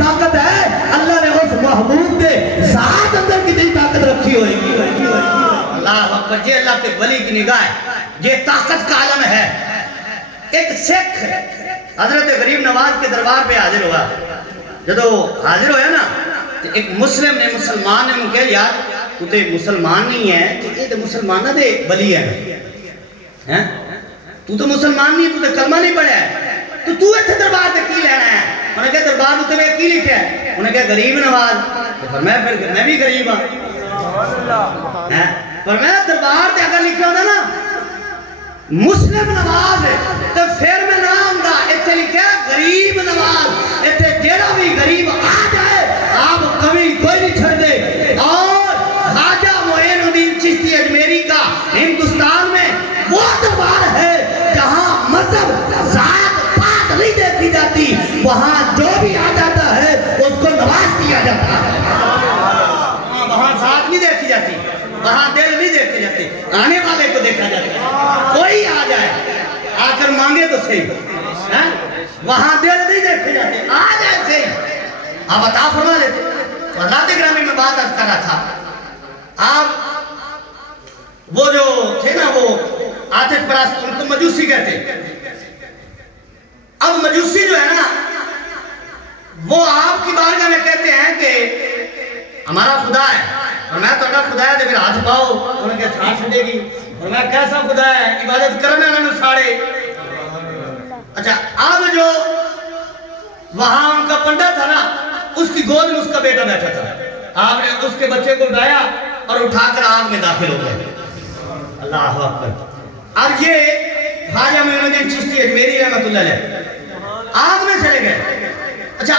طاقت ہے اللہ نے اس محبوب دے ذات اندر کتنی طاقت رکھی ہوئی اللہ اکبر جی اللہ کے ولی کی نگاہ یہ طاقت کا عالم ہے ایک سکھ حضرت غریب نواز کے دربار پہ حاضر ہوا جدو حاضر ہویا نا ایک مسلم نے مسلمان نے ان کہا یار تو تے مسلمان نہیں ہے کہ یہ تے مسلمانہ دے ولی ہے تو مسلمان نہیں ہے تو تے کلمہ نہیں پڑھا ہے تو ایتھے دربار تے کی لینا ہے انہیں کہا دربار تے میں کی لکھا ہے انہیں کہا غریب نواز فرمایا پھر میں بھی غریب ہوں فرمایا دربار تے اگر لکھا ہوتا نا مسلم نواز ہے تو پھر میں نام دا ایتھے لکھا غریب نواز ایتھے جیڑا بھی غریب آ جائے آپ کبھی کوئی نہیں چھڑ دے اور خواجہ معین الدین چشتی اجمیری کا ہندوستان میں وہ دربار ہے جہاں مذہب ذات پات نہیں دیکھی جاتی وہاں جو بھی آ جاتا ہے اس کو نواز دیا جاتا ہے وہاں ذات نہیں دیکھی جاتی وہاں دل نہیں دیکھے جاتے آنے والے کو دیکھا جاتا ہے کوئی آ جائے آ کر مانگے تو صحیح وہاں دل نہیں دیکھے جاتے آ جائے صحیح آپ عطا فرما لیتے اللہ کے گرامی میں بات کر رہا تھا آپ وہ جو تھے نا وہ آتش پرست ان کو مجوسی کہتے اب مجوسی جو ہے نا وہ آپ کی بارگاہ میں کہتے ہیں کہ ہمارا خدا ہے اور میں تو اگر خدا ہے تو پھر ہاتھ پاؤ انہوں نے چھاڑ چھڑے گی اور میں کیسا خدا ہے عبادت کرنے انہوں نے ساڑے اچھا اب جو وہاں ان کا پنڈا تھا نا اس کی گود میں اس کا بیٹا بیٹھا تھا آپ نے اس کے بچے کو اٹھایا اور اٹھا کر آگ میں داخل ہو گئے اللہ اکبر اب یہ خواجہ معین الدین چشتی اجمیری رحمت اللہ علیہ آگ میں چلے گئے اچھا